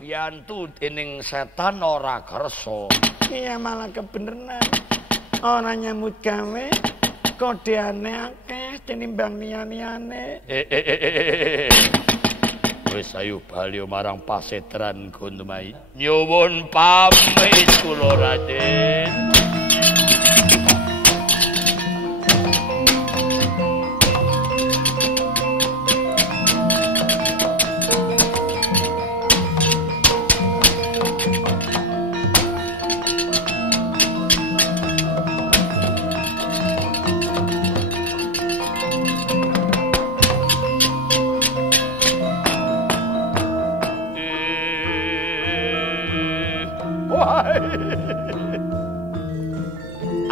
Biyantu dening setan ora kersa. Iya malah kebeneran. Ora nyambut gawe kodeane akeh tinimbang liyane. Wis ayo bali marang pasetran Gondomai. Nyuwun pamit kula Raden.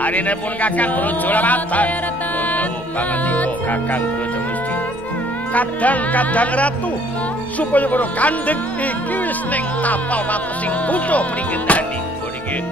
Arine pun Kakang Brajalamatan. Wonten banget iku Kakang Brajamusti. Kadang-kadang ratu supaya para kandhek iki wis ning tapal watesing kutha Pringgendani. Nggih.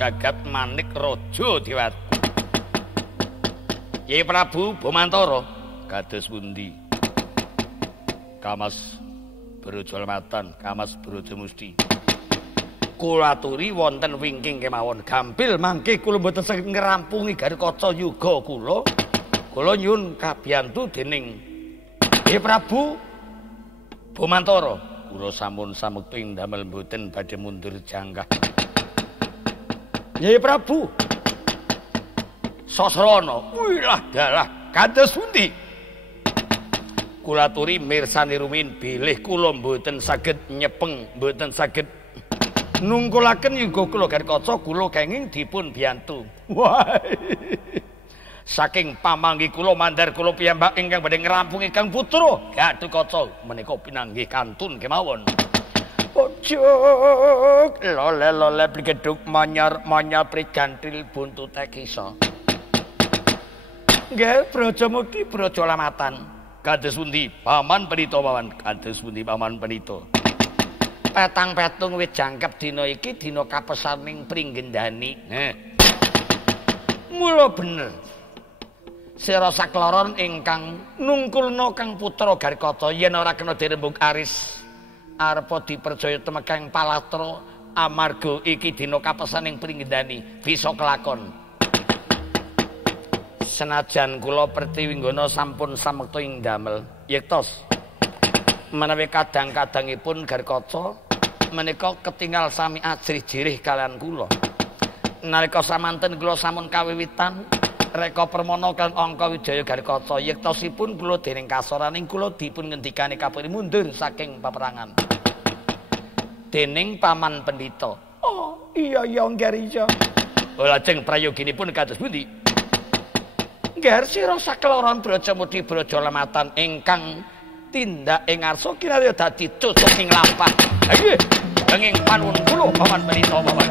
Jagat Manik Raja Dewat. Kyai Prabu Bomantara kados pundi? Kamas Brajalamatan, Kamas Brajamusti. Kula aturi wonten wingking kemawon. Gampil mangke kula mboten saged ngrampungi Garikaca yuga kula. Kula nyuwun kabiyantu dening Kyai Prabu Bomantara. Kula sampun samekta ing damel mboten badhe mundur janggah. Nyai Prabu Sasrana, wilah dalah kados pundi? Kula aturi mirsani rumiyin bilih kula mboten saged nyepeng, mboten saged nungkulaken yuga kula Garikaca kula kenging dipun biyantu. Wah. Saking pamanggi kula mandhar kula piyambak ingkang badhe ngrampungi Kang Putra Gatotkaca menika pinanggih kantun kemawon. Ojok lole prigedhuk monyor prigantil buntute kisa. Nggih Brajamusti Brajalamatan. Kados pundi Paman Pendhita mawon? Kados pundi Paman Pendhita? Petang-petung wis jangkep dina iki dina kapesaning Pringgendani. Mula bener. Sira sakloron ingkang nungkulna Kang Putra Garikaca yen ora kena dirembug aris arepa dipercaya tumekang palatra amarga iki dina kapesaning Pringgendani bisa kelakon. Senajan kula Pertiwinggana sampun samekta ing damel, yektos Menawi kadang-kadangipun Garkaca menika ketingal sami ajrih jirih kalian kula. Nalika samanten kula sampun kawiwitan reka permana kalian Angka Wijaya Garkaca yektosipun kula dening kasoraning kula dipun ngendikani kapuri mundur saking paperangan. Dening Paman Pendhita. Oh, iya Nggih. Lajeng prayoginipun kados pundi? Nggih sira sakloron Brajamudi Brajalamatan ingkang tindak ing arsa kinarya dadi cocok ing lampah. Nggih, nanging panuwun kula Paman Pendhita Paman.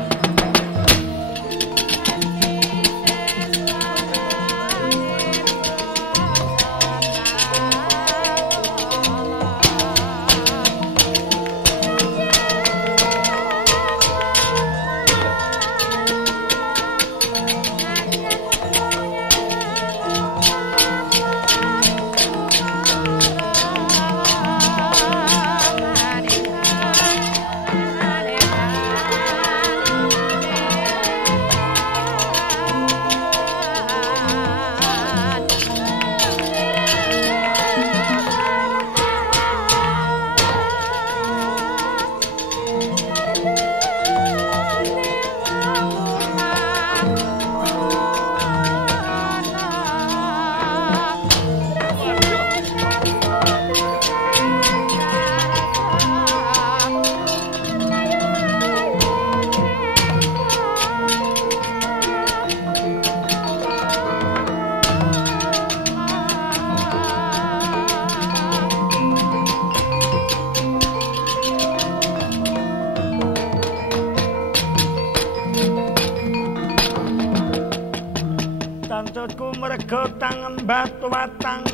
Batu-batang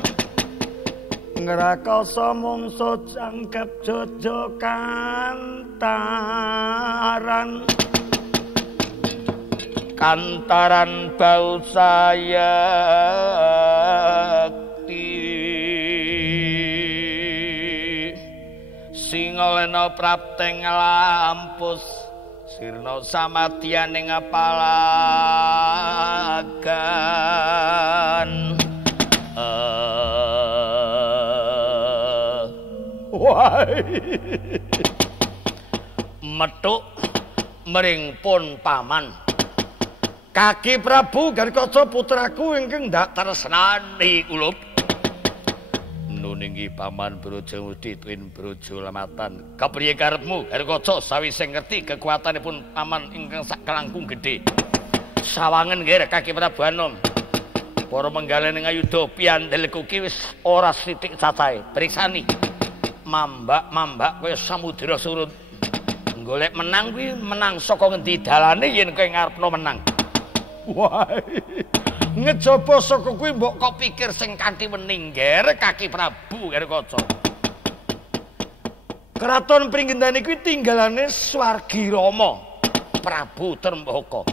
ngrakasa mungsuh jangkep jojo kantaran bau sayakti singolena prapteng lampus sirna samadyaning apalagan metuk mring pun paman Kaki Prabu Garkaca putraku ingkang ndak tresnani kula nuninggi Paman Brajamudi Twin Brajalamatan kepriye karepmu Garkaca sawise ngerti kekuatanipun paman ingkang sakelangkung gedhe sawangen nggih Kaki Prabu Anom para menggalening ayuda piandelku ki wis ora sithik cacahe priksani mambak kaya samudra surut golek menang kuwi menang saka ngendi dalane yen kowe ngarepno menang wah ngejaba saka kuwi mbok kok pikir sing kanthi wening nger Kaki Prabu Garkaca Kraton Pringgendani kuwi tinggalane Swargi Rama Prabu Trembaka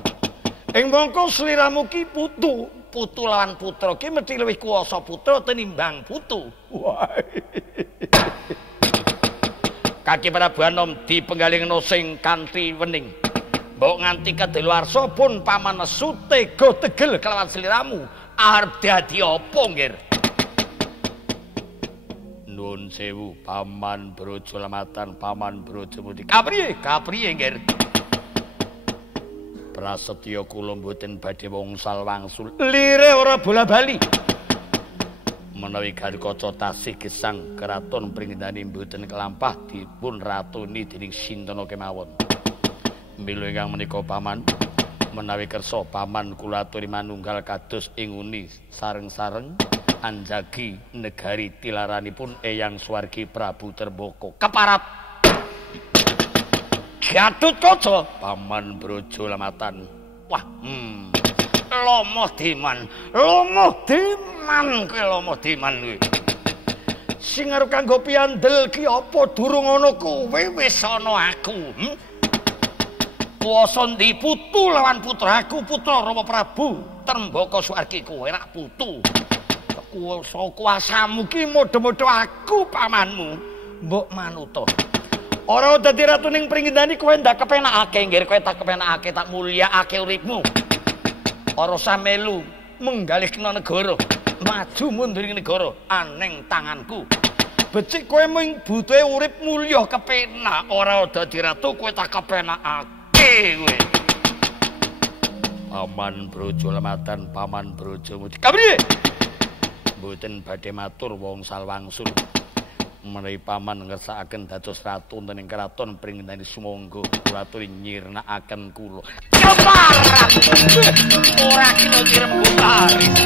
ing mangka sliramu ki putu lawan putra ki mesti luwih kuwasa putra tinimbang putu wah Kaki Prabu Anom dipenggalingna sing kanthi wening. Mbok nganti kadaluwarsa pun paman nesu tega tegel kelawan sliramu arep dadi apa nggir? Nuwun sewu Paman Brajalamatan, Paman Brajamudi. Kapriye nggir? Prasetya kula mboten badhe wongsal wangsul. Lire ora bola-bali. Menawi Garkaca tasih gesang Kraton Pringgendani mboten kelampah dipun ratuni dening Sintana kemawon. Mila ingkang menika Paman menawi kersa Paman kula aturi manunggal kados ing uni sareng-sareng anjagi negari tilaranipun Eyang Swargi Prabu Trembaka. Keparat Gatotkaca Paman Brajalamatan. Wah, lomoh diman kuwi. Sing arep kanggo piandel ki apa durung ana kowe wis ana aku. Kuwasa ndi putu lawan putraku Putra Rama Prabu Trembaka Swargi kowe rak putu. Kuwasamu ki modho-modho aku pamanmu. Mbok manuta. Ora dadi ratuning Pringgendani kowe ndak kepenakake nggih kowe tak kepenakake tak mulyakake uripmu. Ora usah melu menggalihna negara, maju mundur ing negara aneng tanganku. becik kowe mung butuhe urip mulya kepenak, ora dadi ratu kowe tak kepenakake kowe. Paman Brajalamatan, Paman Brajamudi. Kapriye? Mboten badhe matur wong salwangsul. Menawi paman ngersakaken dados ratu wonten ing kraton pringindani sumangga kula aturi nyirnakaken kula. Keparat. Ora kena dirembuk Aris.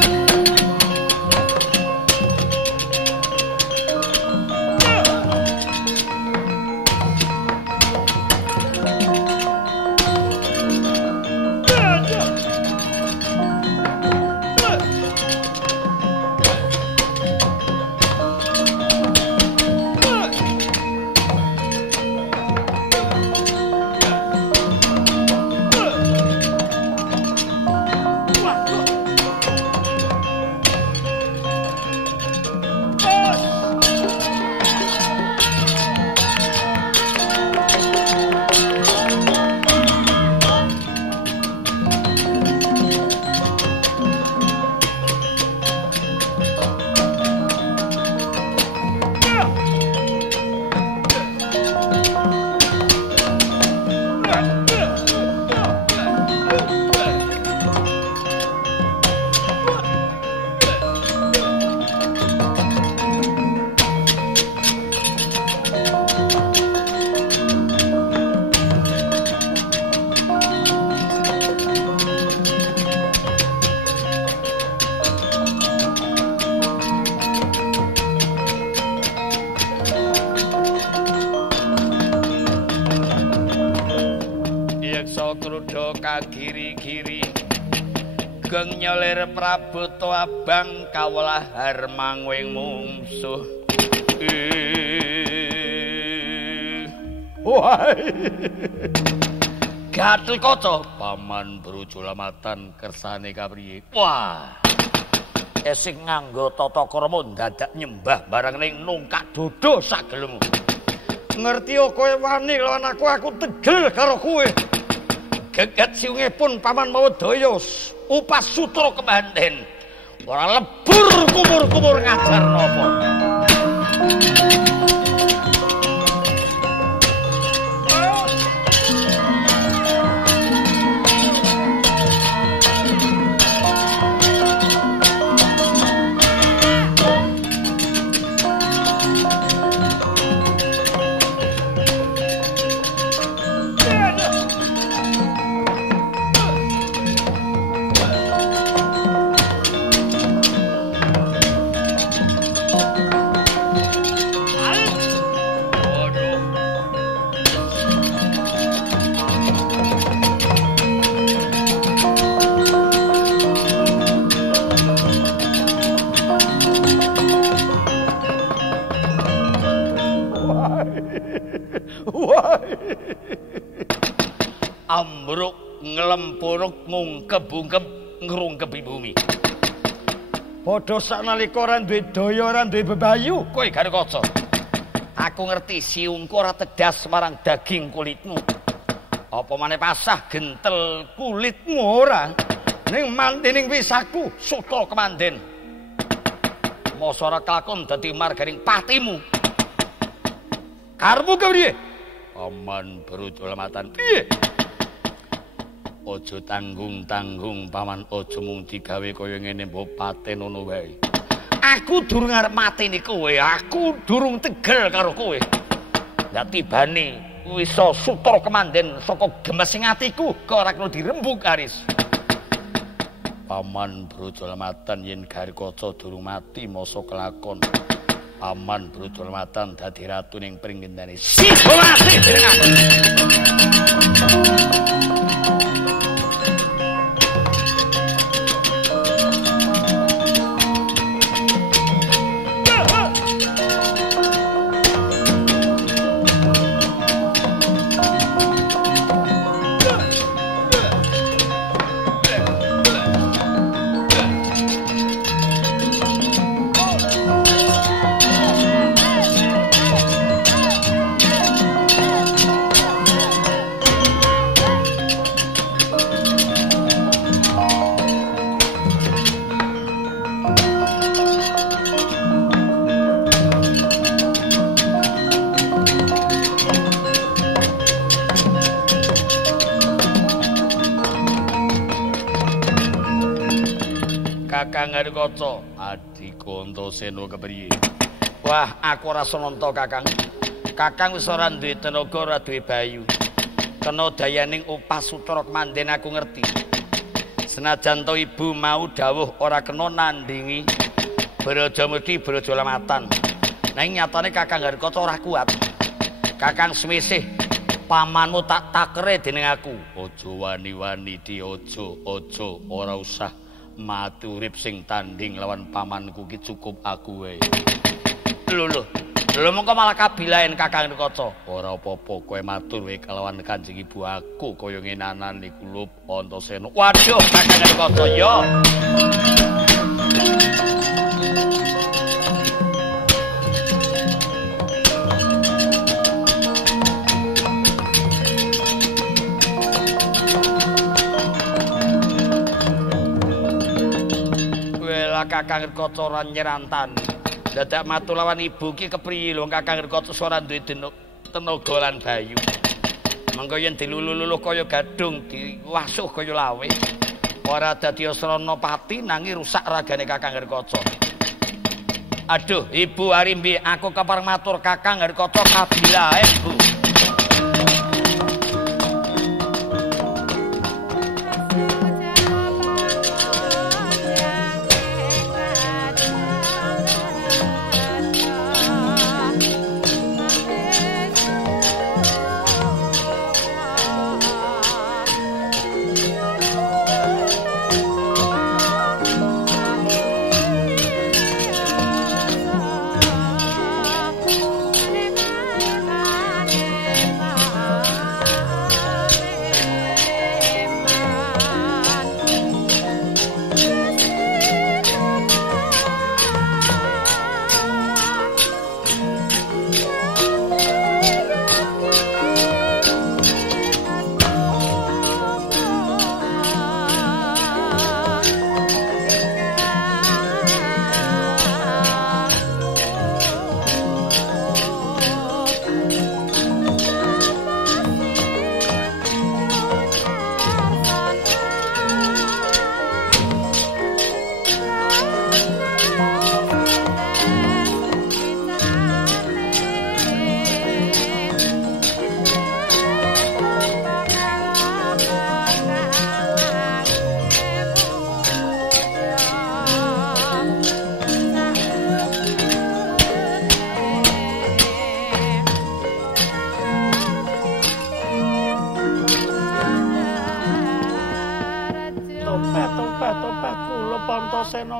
Giri-giri geng nyolir Praboto abang kawelahar mangwing mungsuh. Wah. Gathotkaca Paman Brajalamatan kersane kapriye? Wah. Esing nganggo tata krama dadak nyembah barang ning nungkak dodo sagelemu. Ngerti kowe wani lawan aku tegel karo kowe. Gegat siungipun Paman Mawadaya upas sutra kemanden. Ora lebur kumur-kumur ngajar napa. Ambruk nglempuruk ngungkep-ungkep ngrungkepi bumi. Padha sanalika ora duwe daya ora duwe bebayu kowe Garukaca. Aku ngerti siungku ora tedas marang daging kulitmu. Apa maneh pasah gentel kulitmu ora ning mandening wisaku sutra kemanden. Mosok ora kelakon dadi marganing patimu. Karepmu kepriye? Paman Brajalamatan piye? Aja tanggung-tanggung Paman, aja mung digawe kaya ngene mbok paten ngono wae. Aku durung arep mateni kowe, aku durung tegel karo kowe. Lah tibane wisa sutra kemanden saka gemesing atiku kok ora kena dirembug Aris. Paman Brajalamatan yen Garukaca durung mati masa kelakon. Paman Brajalamatan dadi ratu ning pringgendane Sibawati jenengan. Kakang Harikaca, Adika Antasena kepriye? Wah, aku ora sononto Kakang. Kakang wis ora duwe tenaga, ora duwe bayu. Kena dayaning upas sutra kemanden aku ngerti. Senajan to ibu mau dawuh ora kena nandingi Bradamurti Brajalamatan. Nanging nyatane Kakang Harikaca ora kuat. Kakang semisih pamanmu tak takere dening aku. Aja wani-wani di aja ora usah mati urip sing tanding lawan pamanku ki cukup aku wae. Lho mongko malah kabilaen Kakang Harikaca. Ora apa-apa kowe matur wae kelawan Kanjeng Ibu aku kaya ngenanan iku Lub Antasena. Waduh Kakang Harikaca ya. Kakang Harikaca ora nyerantani. Dadak matur lawan ibu ki kepriye lho Kakang Harikaca ora duwe tenaga lan bayu. Mengko yen diluluh-luluh kaya gadung, diwasuh kaya lawe. Ora dadi srana pati nanging rusak ragane Kakang Harikaca. Aduh, Ibu Arimbi, aku kepareng matur Kakang Harikaca kabilae, Bu.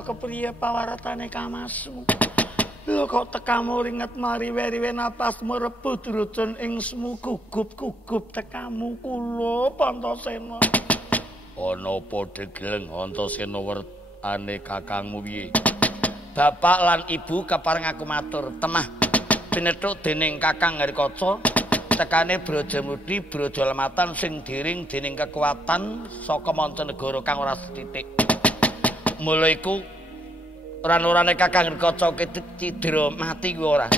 Kepriye pawaratane kamasmu? Lho kok tekamu ringet mari weri-weri napasmu rebut drujon ing semu gugup-gugup tekamu kula Antasena. Ana apa degeleng Antasena wertane kakangmu piye? Bapak lan Ibu kepareng aku matur temah pinethuk dening Kakang Harikaca tekane Bradamurti Brajalamatan sing diring dening kekuatan saka mancanegara kang ora sethithik. Mula iku ora-orane Kakang Harikaca cidra mati kuwi ora.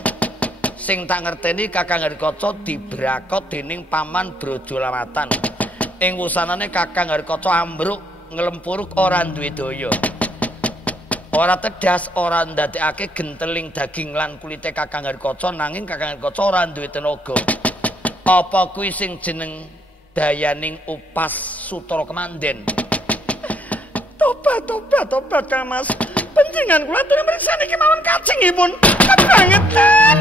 Sing tak ngerteni Kakang Harikaca dibrakot dening paman Brajalamatan. Ing wusanane Kakang Harikaca ambruk nglempuruk ora duwe daya. Ora tedas, ora ndadekake genteling daging lan kulite Kakang Harikaca nanging Kakang Harikaca ora duwe tenaga. Apa kuwi sing jeneng dayaning upas sutra kemanden? Tobat Kamas. Panjenengan kula aturi mriksa niki mawon kajengipun. Kebangetan.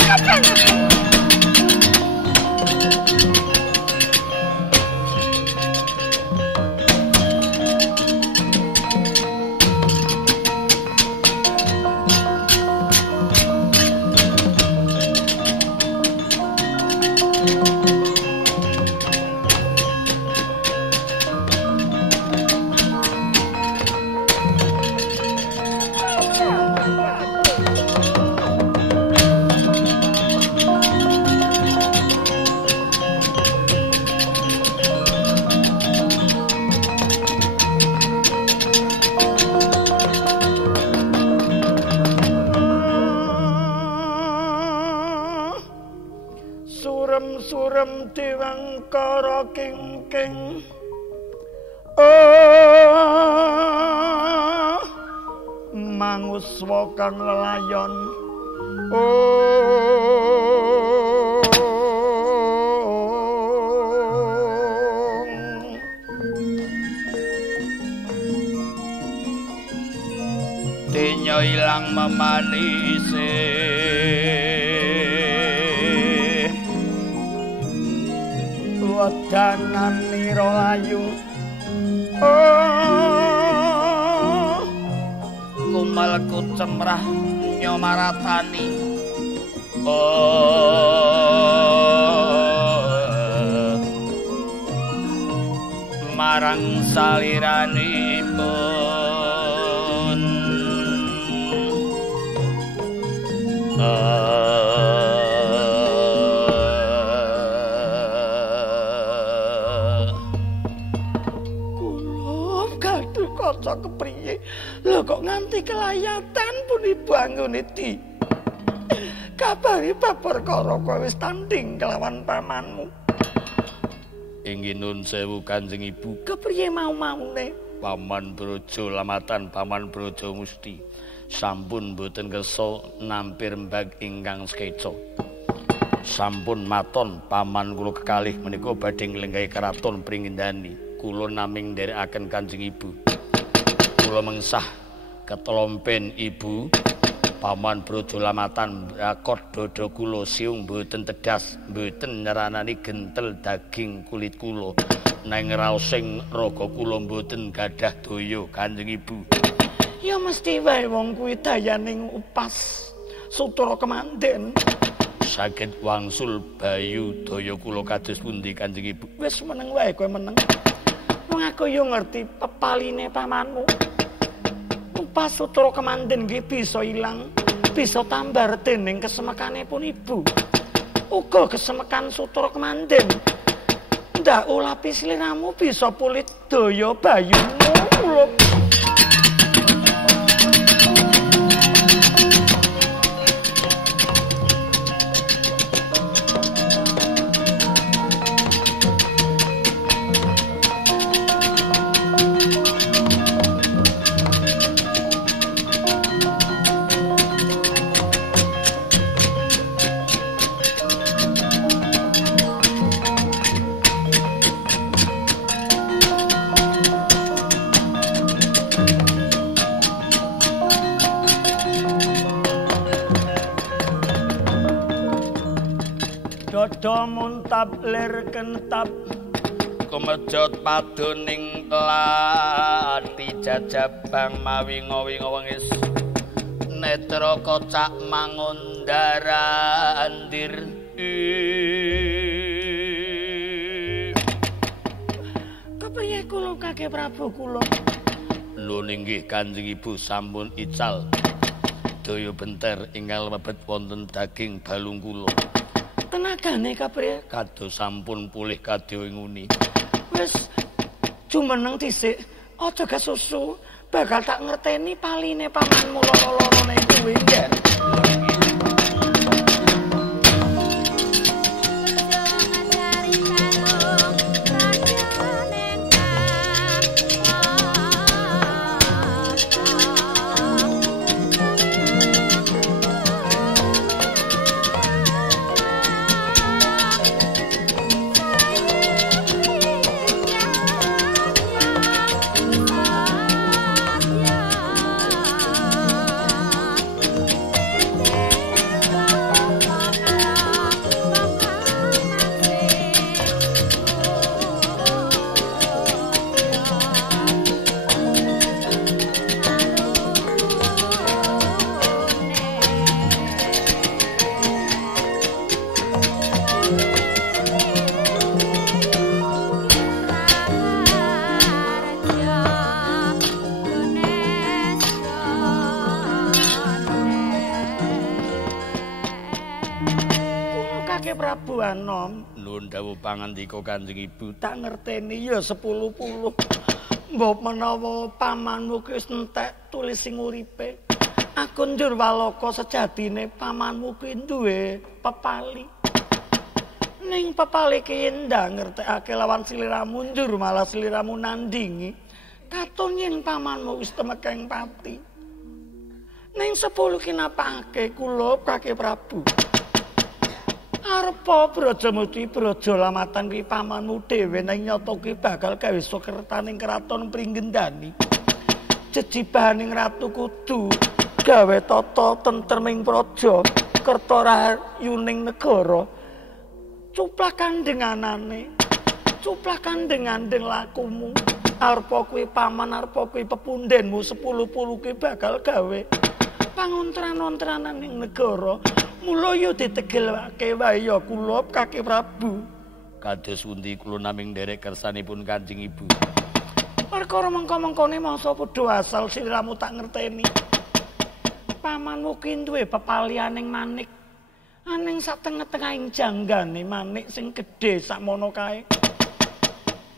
Surem Dewangkara kengking manguswa kang lelayon Dinyo ilang memanise Wadanan nira layu Kumalku cemrah nyomaratani Marang saliranipun Kula gaduh kaca kepriye lho kok nganti kelayatan pun ibu anggone di kabari bab perkara kowe wis tanding kelawan pamanmu Inggih nun sewu Kanjeng Ibu kepriye mau-maune Paman Brojo Lamatan Paman Brojo Musti sampun boten kersa nampir mbag ingkang sekeca sampun maton paman kula kekalih menika badhe nglenggahi keraton Pringgindani kula naming nderekaken Kanjeng Ibu kula mengsah ketolompen Ibu Paman Brojo Lamatan rakot dodo kula siung boten tedas boten nyeranani gentel daging kulit kula nang raosing raga kula boten gadah daya Kanjeng Ibu Ya mesti wae wong kuwi dayaning upas sutra kemanden. Saged wangsul bayu daya kula kados pundi Kanjeng Ibu. Wis meneng wae kowe meneng. Wong aku yo ngerti pepaline pamanmu. Upas sutra kemanden nggih bisa ilang, bisa tambar dening kesemekanipun ibu. Uga kesemekan sutra kemanden. Ndak ulapi sliramu bisa pulit daya bayumu kula. Dodo muntab lir kentap kemejot padoning lati jajabang mawinga-winga wengis netra kocak mangondara andir kepriye kula Kakek Prabu kula lho ninggih Kanjeng Ibu sampun ical daya benter ingkang mebet wonten daging balung kula tenagane kapriye kados sampun pulih kadya nguni wis jumeneng dhisik aja gasusu bakal tak ngerteni paline pamanmu loro-lorone kuwi nggih Prabu Anom lho dawuh pangandika Kanjeng Ibu tak ngerteni ya 10-10 mbok menawa pamanmu ki wis entek tulis sing uripe aku njur walaka sejatine pamanmu ki duwe pepali ning pepali ki ndang ngertekake lawan sliramu njur malah sliramu nandingi katon yen pamanmu wis temekeng pati Ning 10 kinapake kula Kakek Prabu. Arpa Brajamusti Braja Lamatan kuwi pamanmu dhewe ning nyata kuwi bakal gawe sukertaning kraton Pringgendani. Jejibaning ratu kudu gawe tata tentreming praja kerta rayuning negara. Cuplakan denganane, cuplakan dengandeng lakumu. Arpa kuwi paman, arpa kuwi pepundhenmu 10 kuwi bakal gawe pangontran-ontranan ing negara. Mula yo ditegelake wae ya kula Kakek Prabu. Kados pundi kula naming nderek kersanipun Kanjeng Ibu. Perkara mengko-mengkone mangsa padha asal sliramu tak ngerteni. Pamanmu ki duwe pepalianing manik. Aning sak tengah-tengahing janggane manik sing gedhe sakmono kae.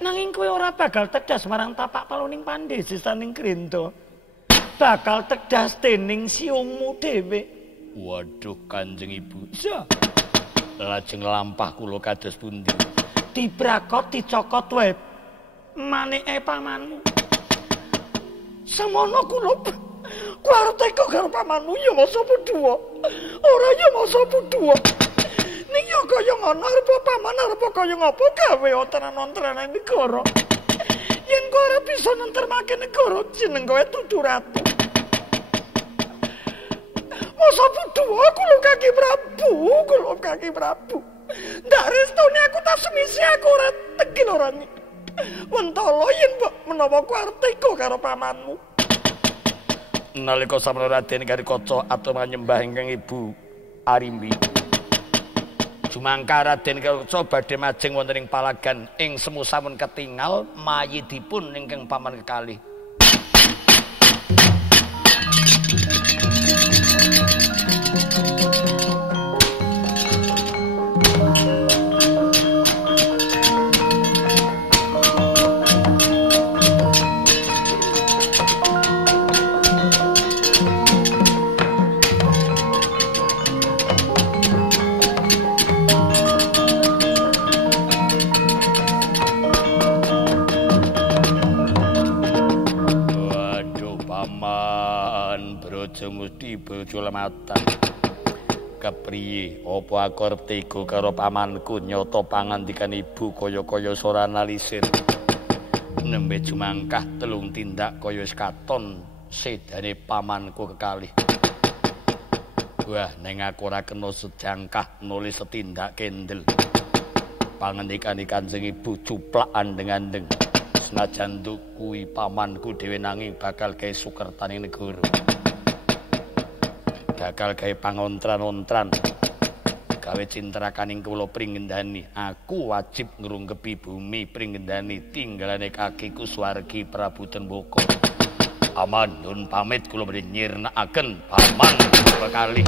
Nanging kowe ora bakal tedas marang tapak paluning pandhesesaning Grenda. Bakal tedas dening siungmu dhewe. Waduh Kanjeng Ibu. Iya. Lajeng lampah kula kados pundi? Dibrakot dicokot wae manike pamanmu. Semono kula ku arep teka karo pamanmu ya masa puduwa. Ora ya masa puduwa. Ning yo kaya ngono arep paman arep kaya ngapa gawe ontran-ontranan negara. Yen kowe ora bisa nentremake negara jeneng kowe dudu ratu. Masa puduwa kula Kakek Prabu, kula Kakek Prabu. Ndak restone aku tak semisi aku ora tegil ora ni. Mentala yen menawa ku arep teka karo pamanmu. Nalika samana Raden Garikaca atur nyembah ingkang Ibu Arimbi. Jumangka Raden Garikaca badhe majeng wonten ing palagan ing semu sampun ketingal mayitipun ingkang paman kekalih. Brajamusti Braja Lamatan. Kepriye apa aku arep tega karo pamanku nyata pangandikan ibu kaya-kaya sora analisir. Nembe jumangkah telung tindak kaya wis katon sedane pamanku kekalih. Wah, ning aku ora kena sejangkah nulis setindak kendel. Pangandikan Kanjeng Ibu cuplak andeng-andeng. Senajan kuwi pamanku dhewe nanging bakal gawe sukertaning negara. Bakal gawe pangontran-ontran. Gawe cintrakaning kula Pringgendani. Aku wajib ngrungkebi bumi Pringgendani tinggalane kakiku Swargi Prabu Trembaka. Aman nun pamit kula badhe nyirnakaken paman kekalih.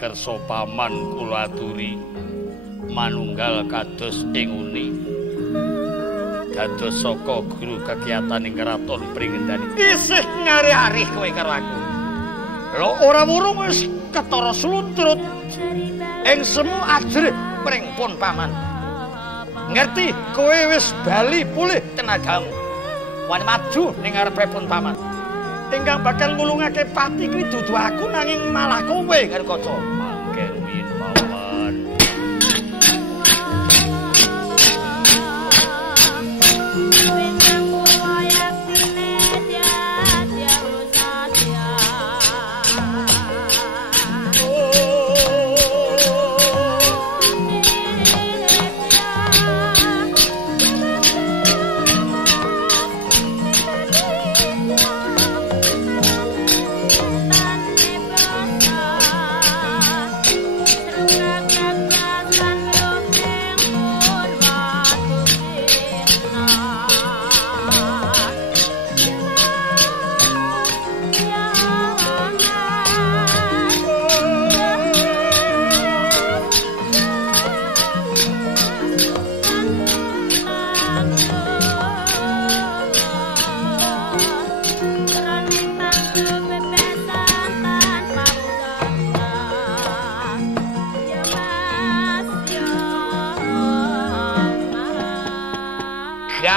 Kersa paman kula aturi manunggal kados ing uni dados saka guru kegiatan ing Kraton Pringgendani. Isih ngari-ari kowe karo aku. Lho ora wurung wis ketara sluntrut ing semu ajrih pringpun paman. Ngerti kowe wis bali pulih tenagamu. Wani maju ning ngarepipun paman. Ingkang bakal ngulungake pati kuwi dudu aku nanging malah kowe Garikaca. Mangke rumiyin paman.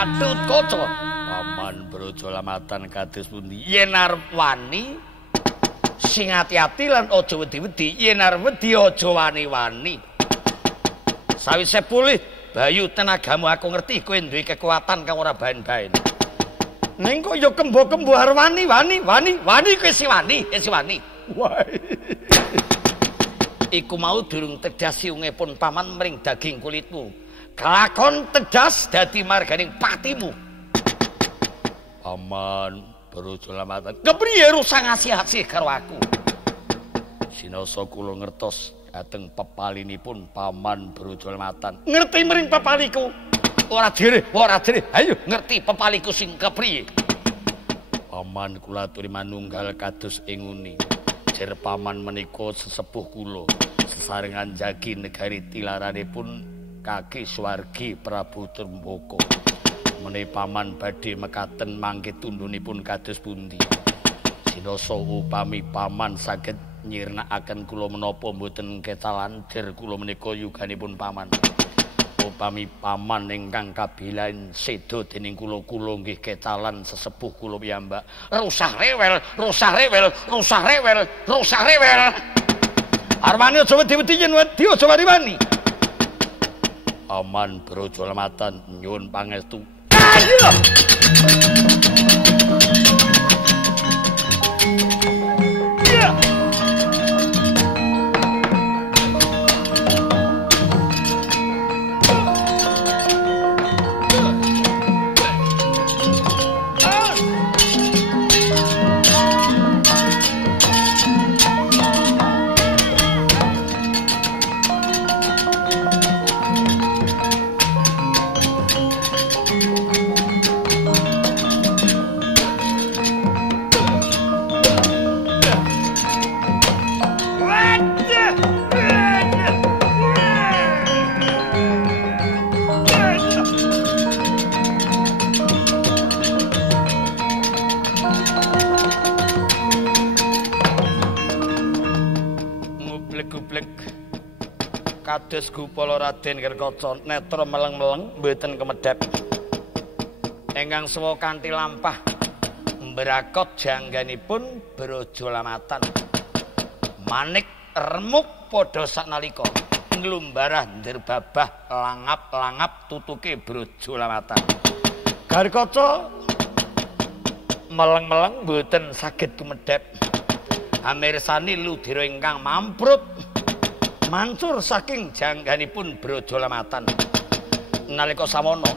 Gatotkaca. Paman Brajalamatan kados pundi? Yen arep wani sing ati-ati lan aja wedi-wedi, yen arep wedi aja wani-wani. Sawise pulih Bayu tenagamu aku ngerti kowe duwe kekuatan kang ora baen-baen. Ning kok ya kembo-kembo arep wani kowe si wani. Wah. Iku mau durung tedas siungipun paman mring daging kulitmu. Kelakon tedas dadi marganing patimu. Paman Brajalamatan. Kepriye rusak ngasih-asih karo aku? Sinasa kula ngertos dhateng pepalinipun Paman Brajalamatan. Ngerti mring pepaliku? Ora jere. Ayo ngerti pepaliku sing kepriye? Paman kula aturi manunggal kados inguni. Jer paman menika sesepuh kula. Sesarengan jagi negari tilaranipun Kaki Swargi Prabu Trembaka. Menawi paman badhe mekaten mangke tundhunipun kados pundi? Sinasa upami paman saged nyirnakaken kula menapa mboten kecalan jer kula menika yuganipun paman. Upami paman ingkang kabilain seda dening kula nggih kecalan sesepuh kula piyambak. Rusah rewel. Armane aja wedi-wedi yen wedi aja wani-wani. Paman Brajalamatan nyuwun pangestu. Ayo! Kados Gupala Raden Kerkaca netra meleng-meleng mboten kemedhep. Ingkang sewa kanthi lampah mbrakot jangganipun Brajalamatan. Manik remuk padha saknalika nglumbarah nderbabah langap-langap tutuke Brajalamatan. Garkaca meleng-meleng mboten saged kumedhep. Amirsani ludira ingkang mamprut mancur saking jangganipun Brajalamatan. Nalika samono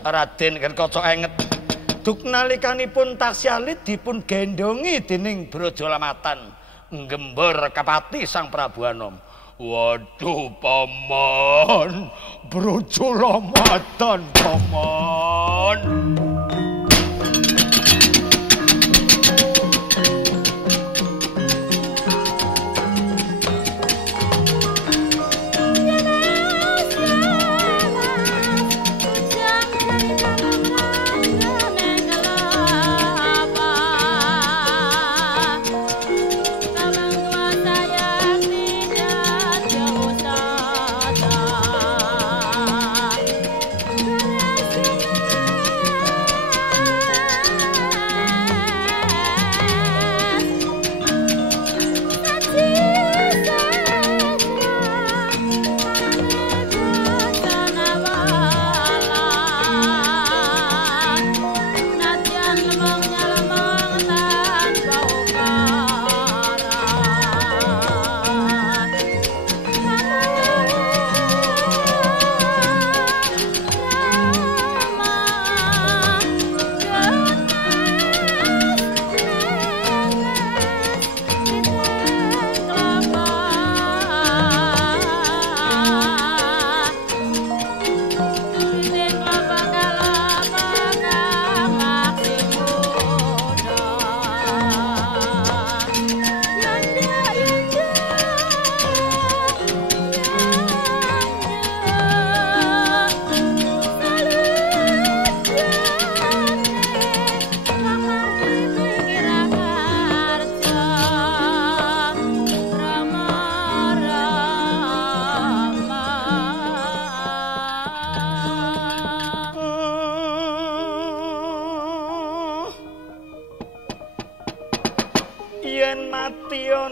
Raden Kerkaca enget duk nalikanipun taksih alit dipun gendongi dening Brajalamatan nggembur kapati Sang Prabu Anom. Waduh paman Brajalamatan paman.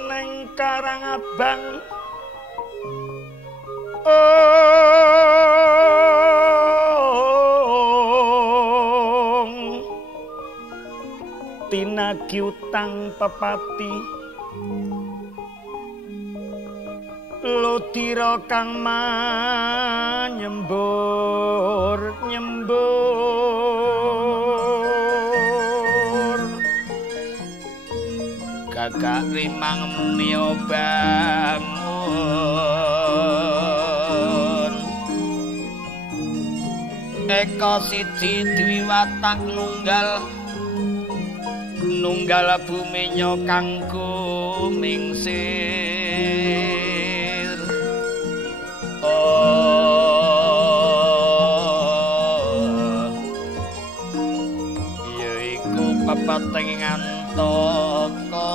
neng Karangabang tinagi utang pepati lodira kang nyembur gagak rimang muni bangun eka siji dwi watak nunggal bumi nyokang kumingsir yaiku pepeting ngantaka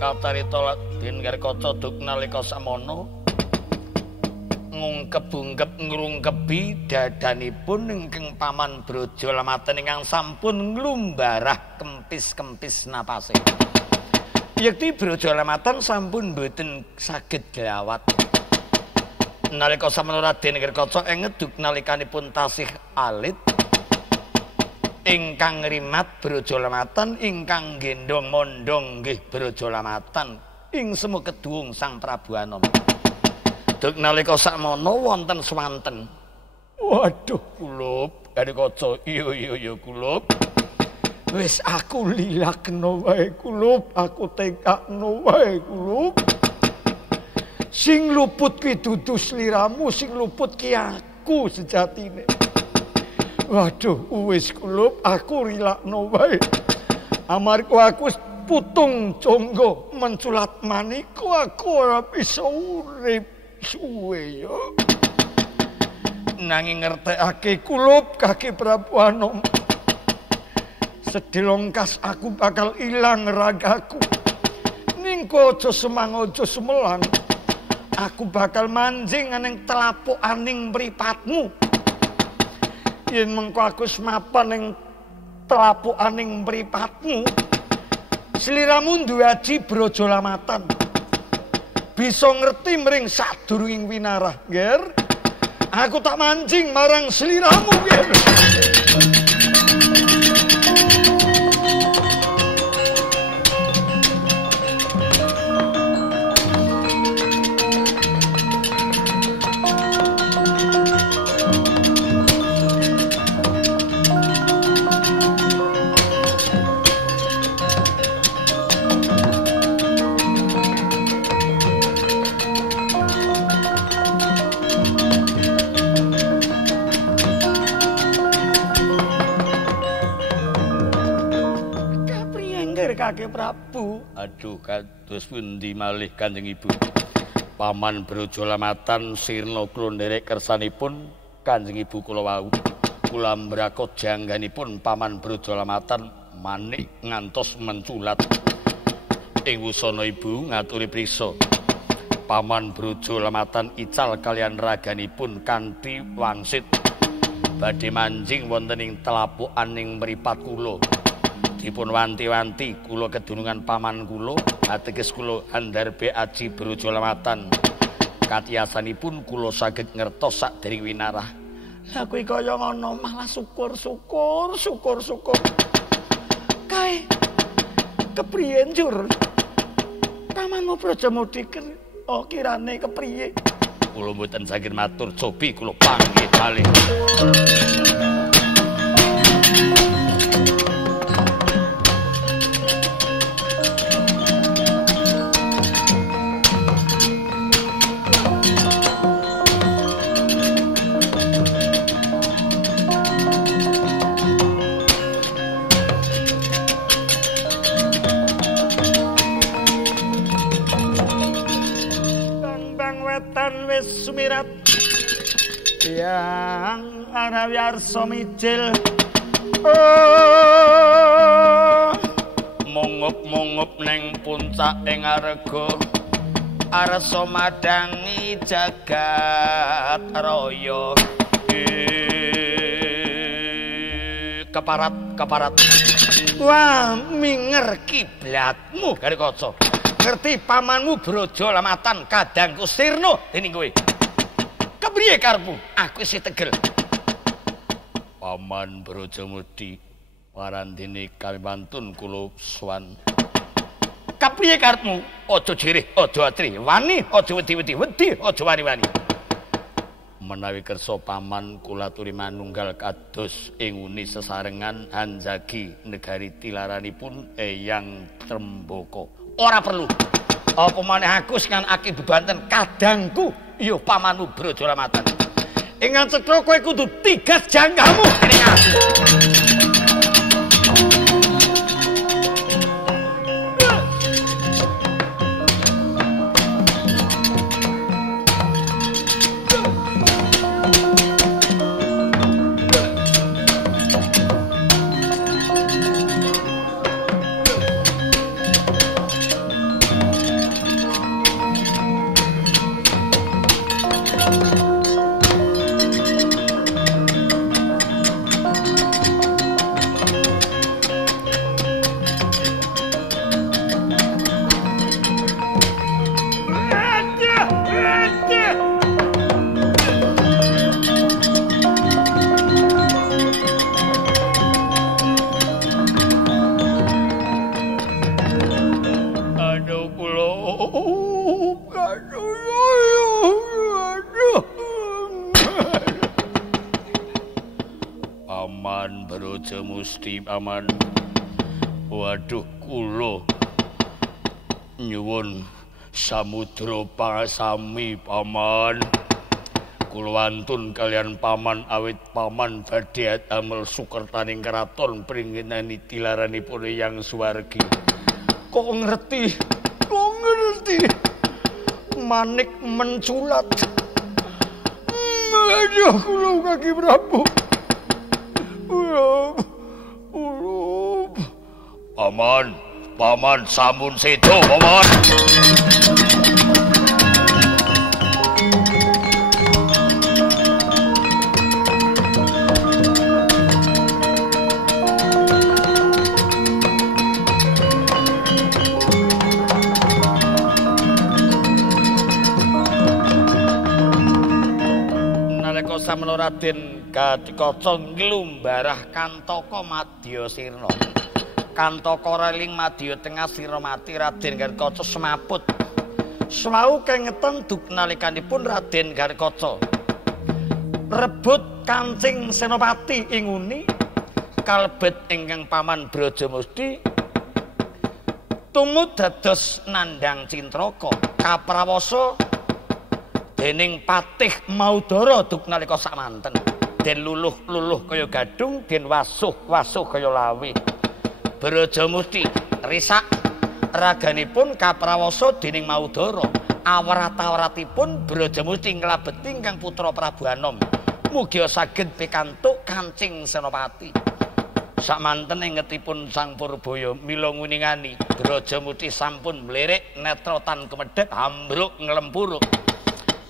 kacarita Den Garkaca duk nalika samono ngungkep-ungkep ngrungkebi dadanipun ingkang paman Brajalamatan ingkang sampun nglumbarah kempis-kempis napase. Yekti Brajalamatan sampun mboten saged glawat. Nalika samono Raden Garkaca engeduk nalikanipun tasih alit ingkang ngrimat Brajalamatan ingkang gendong mondong nggih Brajalamatan ing semu keduung Sang Prabu Anama. Duk nalika sakmono wonten swanten. Waduh kulup Garkaca iya kulup. Wis aku lilakno wae kulup, aku tekakno wae kulup. Sing luput ki dudu sliramu, sing luput ki aku sejatine. Waduh wis kulup, aku rilakno wae. Amarga aku putung conggo menculat manika aku ora bisa urip suwe yo. Nanging ngertekake kulup Kaki Prabu Anama. Sedilongkas aku bakal ilang ragaku. Ningko aja semang aja semelang. Aku bakal manjing ning telapukaning mripatmu. Yen mengko aku semapan ning telapukaning mripatmu, sliramu duwe aji Brajalamatan. Bisa ngerti mring sadurunging winarah, Nger. Aku tak mancing marang sliramu, Nger. Kaki Prabu. Aduh kados pundi malih Kanjeng Ibu. Paman Brajalamatan sirna kula nderek kersanipun Kanjeng Ibu kula wau. Kula mbrakot jangganipun Paman Brajalamatan manik ngantos menculat. Ing wusana Ibu ngaturi prisa. Paman Brajalamatan ical kalian raganipun kanthi wangsit badhe manjing wonten ing telapukaning mripat kula. Dipun wanti-wanti kula kedunungan paman kula ateges kula andharbe aji Brajalamatan katiyasanipun kula saged ngertos sadèrèng winarah. Lah kuwi kaya ngono malah syukur kae kepriye njur pamanmu Brajamudi kirane kepriye kula mboten saged matur cobi kula panggih malih. Sumirat yang arawiyarsa mijil mongup-mongup neng puncak ing arga arsa madangi jagat jagat raya. Keparat. Wah, minger kiblatmu Garikaca. Ngerti pamanmu Brajalamatan kadangku sirna dening kowe. Kepriye karepmu? Aku isih tegel. Paman Brajamusti warandene kami pantun kula sowan. Kepriye karepmu? Aja jirih, aja atri, wani, aja wedi-wedi, aja wani-wani. Menawi kersa paman kula aturi manunggal kados ing uni sesarengan Hanjagi negari tilaranipun Eyang Trembaka. Ora perlu. Apa maneh aku sing aki bebanten kadangku ya pamanmu Brajalamatan. Ingat cetha kowe kudu tigas jangkamu ning aku. Paman, waduh kula nyuwun samudra pasami paman. Kula wantun kalian paman awit paman badhe damel sukertaning keraton pringinani tilaranipun Eyang Suwargi. Kok ngerti? Manik menculat. Aduh kula kaki Prabu. Paman sampun sedo, paman. Nalika samana Raden Gatikaca nglumbarah Kantaka Madya Sirna. Kantaka reling madya tengah sira mati Raden Gatikaca semaput. Semau kengeten duk nalikanipun Raden Gatikaca rebut Kancing Senopati ing uni kalebet ingkang paman Brajamusti tumut dados nandhang cintraka kaprawasa dening Patih Maudara duk nalika samanten. Den luluh-luluh kaya gadung, den wasuh-wasuh kaya lawi. Brajamusti risak raganipun kaprawasa dening Maudara. Awrat-awratipun Brajamusti nglabeti ingkang putra Prabu Anom. Mugia saged pikantuk Kancing Senopati. Samanten ingetipun Sang Purbaya mila nguningani Brajamusti sampun mlirik netra tan kemedhek ambruk nglempuruk.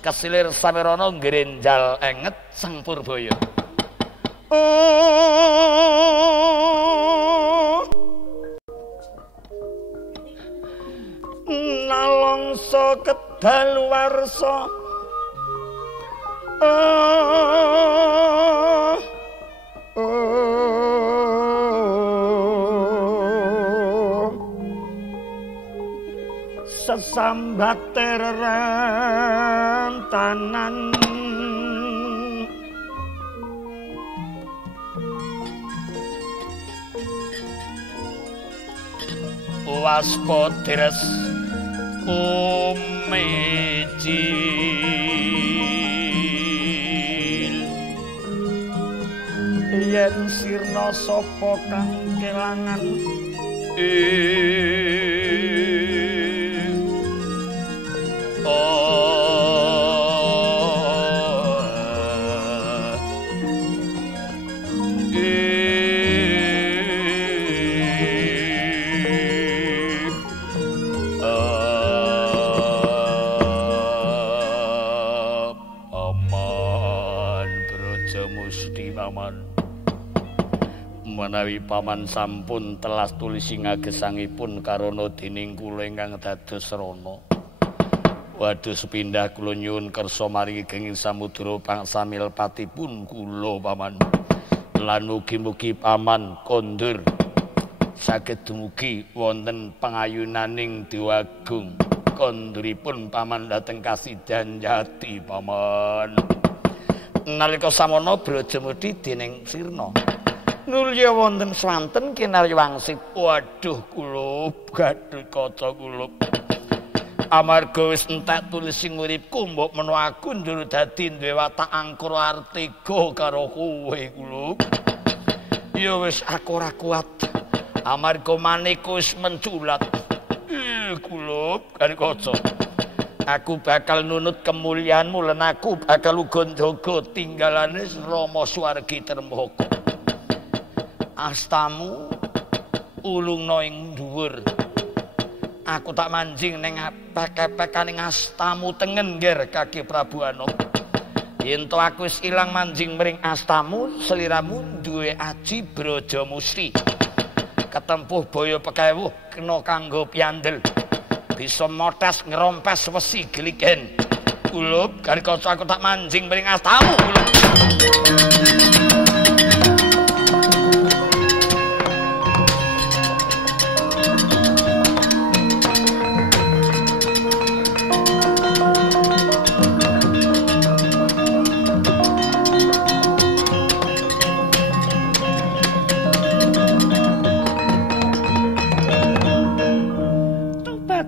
Kesilir samirana ngrenjal enget Sang Purbaya. Nalongso kedaluwarsa sesambater rantanan waspodres umejil yen sirna sapa kang kelangan Musti paman. Menawi paman sampun telas tulising agesangipun karana dening kula ingkang dados rana. Wados pindah kula nyuwun kersa maringi genging samudra pangsamil patipun kula paman. Lan mugi-mugi paman kondur saged dumugi wonten pangayunaning Dewa Agung. Konduripun paman dhateng Kasidan Jati paman. Nalika samana Brajamudi dening Sirna nulya wonten swanten kinarya wangsip. Waduh kula Gatotkaca kula. Amarga wis entek tulising uripku mbok menawa aku ndur dadi duwe watak angkur artega karo kowe kula. Ya wis aku ora kuat. Amarga maneka wis menculat. Kula Gatotkaca. Aku bakal nunut kemuliaanmu lan aku bakal uga njaga tinggalane Rama Swargi Trembaka. Astamu ulungna ing dhuwur. Aku tak manjing ning pekek-pekaning astamu tengen nger Kaki Prabu Anom. Yen to aku wis ilang manjing mring astamu, sliramu duwe aji Brajamusti. Ketempuh baya pekewuh kena kanggo piandel. Bisa motes ngerompes wesi geligen. Kula Gatotkaca aku tak manjing mring astamu.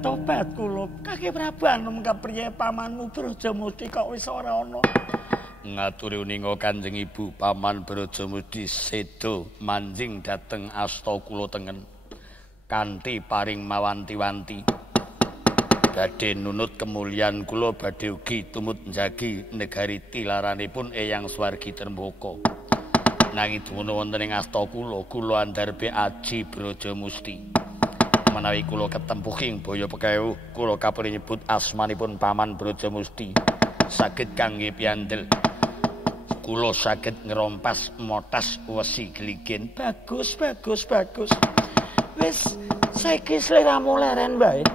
Tobat kula Kaki Prabu Anom kepriye pamanmu Brajamusti kok wis ora ana. Ngaturi uninga Kanjeng Ibu, paman Brajamusti sedo manjing dhateng asta kula tengen kanthi paring mawanti-wanti badhe nunut kemuliaan kula, badhe ugi tumut njagi negari tilaranipun Eyang Swargi Trembaka. Nanging dumunung wonten ing asta kula andharpe aji Brajamusti. Menawi kula ketempuhing baya pekewuh, kula kapuri nyebut asmanipun paman Brajamusti saged kangge piandel. Kula saged ngerompas motas wesi geligen. Bagus. Wis saiki sliramu leren bae.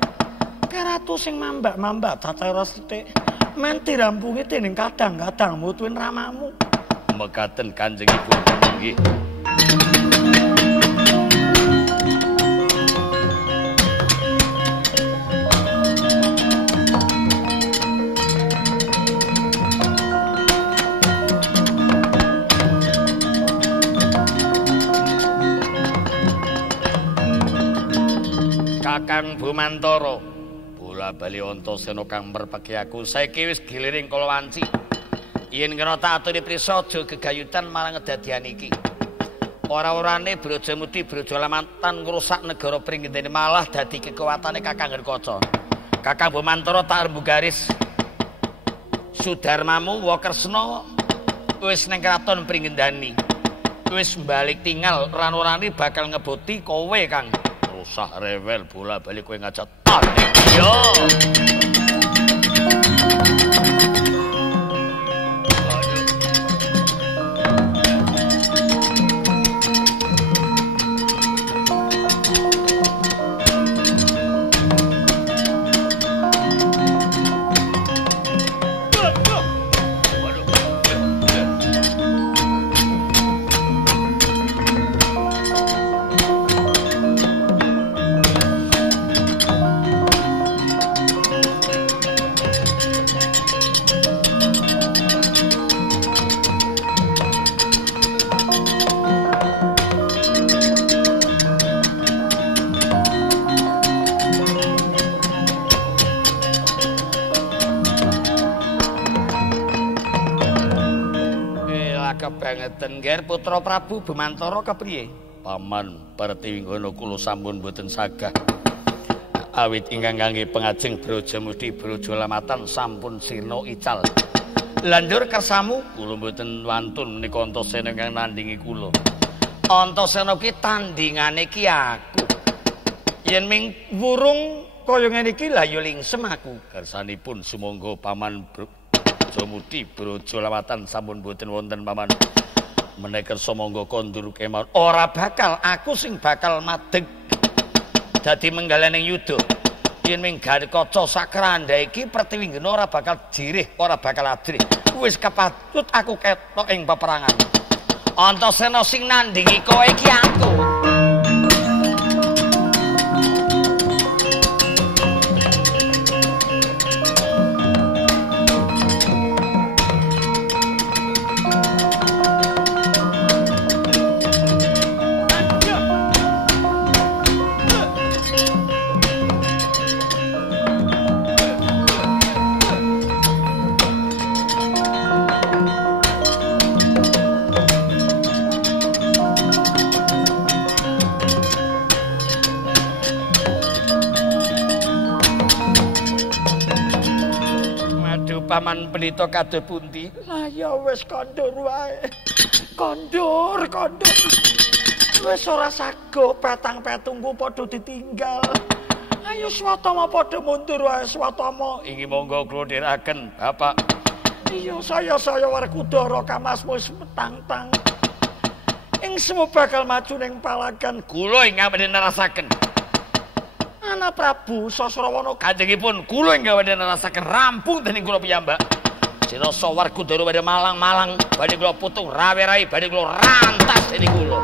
Karatu sing mambak-mambak tatara sithik men dirampungi dening kadang-kadang mutuin ramamu. Mekaten Kanjeng Ibu nggih. Kakang Bumantara, bola-bali Antasena kang merpeki aku saiki wis giliring Kalawanci. Yen kena tak aturi prisa aja gegayutan marang kedadian iki. Ora-orane Brajamusti Brajalamatan ngrusak negara pringgindene malah dadi kekuwatane Kakang Gatotkaca. Kakang Bumantara tak rembugaris. Sudarmamu Wakresna wis ning kraton Pringgindani. Wis balik tinggal ran-orane bakal ngeboti kowe Kang. Usah rewel bola-bali kowe ngajak tanding yo. Kebangetan nger putra Prabu Bumantara kepriye? Paman Pertiwinggana kula sampun boten sagah. Awit ingkang kangge pengajeng Brajamusti Brajalamatan sampun sirna ical. Lanjur kersamu kula boten wantun menika Antasena ingkang nandingi kula. Antasena ki tandingane ki aku. Yen ming wurung kaya ngene iki lah ya lingsem aku. Kersanipun sumangga paman Brajamuti Brajalawatan sampun boten wonten paman. Menawi kersa monggo kondur kemawon. Ora bakal aku sing bakal madeg dadi menggalaning yuda. Yen ming Garikaca sakranda iki Pertiwinggena ora bakal jirih, ora bakal adrih. Wis kepatut aku ketok ing peperangan. Antasena sing nandingi kowe iki aku. Paman Pendhita kados pundi? Lah ya wis kondur wae. Kondur. Wis ora sago petang-petungku padha ditinggal. Ayo swatama padha mundur wae swatama. Inggih monggo kula dherekaken, Bapak. Iya saya Werkudara kamasmu wis metang-tang. Ing semu bakal maju ning palagan. Kula ingkang badhe nerasaken. Ana Prabu Sasrawana kanjengipun kula ingkang badhe nerasaken rampung dening kula piyambak. Sinasa Werkudara badhe malang-malang, badhe kula putung rawe-rawe, badhe kula rantas dening kula.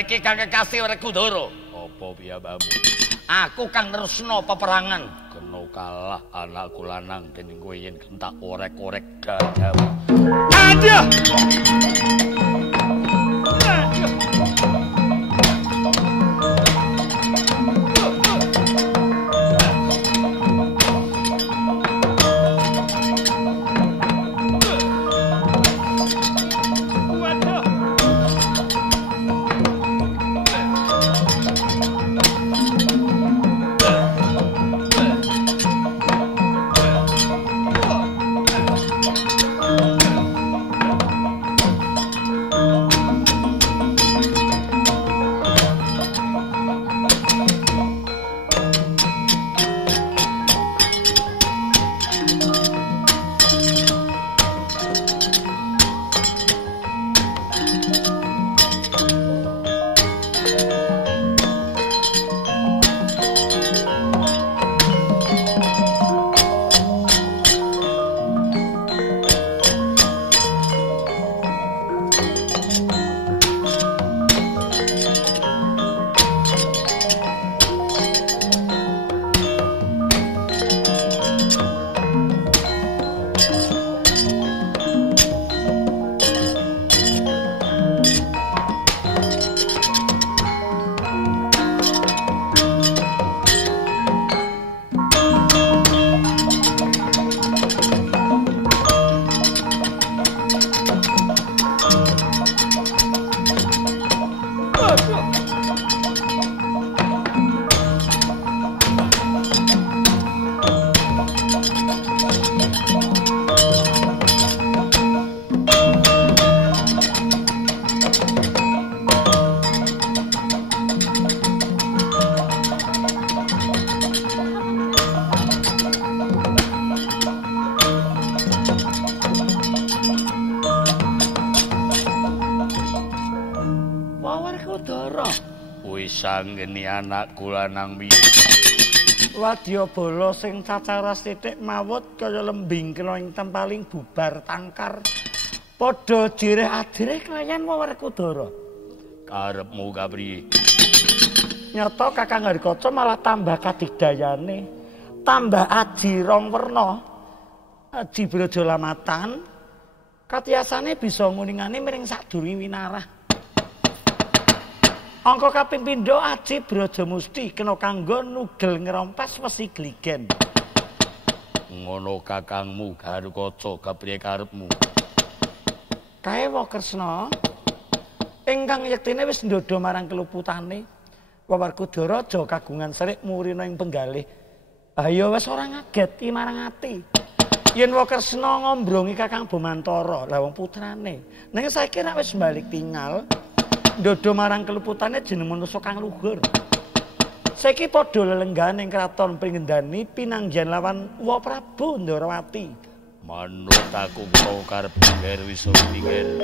Iki kang kekasih Werkudara. Apa piyambakmu? Aku kang nersna peperangan. Kena kalah anakku lanang dening kowe yen kentak orek-orek dadamu. Aduh! Sanggeni anakku lanang piye. Wadyabala sing cacaras titik mawut kaya lembing kena ing tempaling bubar tangkar. Padha jireh adreh kelayan Werkudara. Karepmu kapriye? Nyata Kakang Harikaca malah tambah kadigdayane, tambah aji rong werna. Aji Brajalamatan katiyasane bisa nguningane miring sadurunge winarah. Angka kaping pindho Aji Brajamusti kena kanggo nugel ngrompas wesi gligen. Ngono kakangmu Garikaca kapriye karepmu? Kae wa Kresna ingkang yektine wis ndodho marang keluputane. Wawarkudara raja kagungan serik murina ing penggalih. Ayo wis ora ngageti marang ati. Yen wa Kresna ngombrongi Kakang Bomantara, lah wong putrane. Ning saiki nek wis balik tinggal, ndodho marang keluputane jeneng manusa kang luhur. Saiki padha lelenggan ing kraton Pringendani pinanggihan lawan Wa Prabu Ndarawati. Manut aku karo karep nggir wis nggir.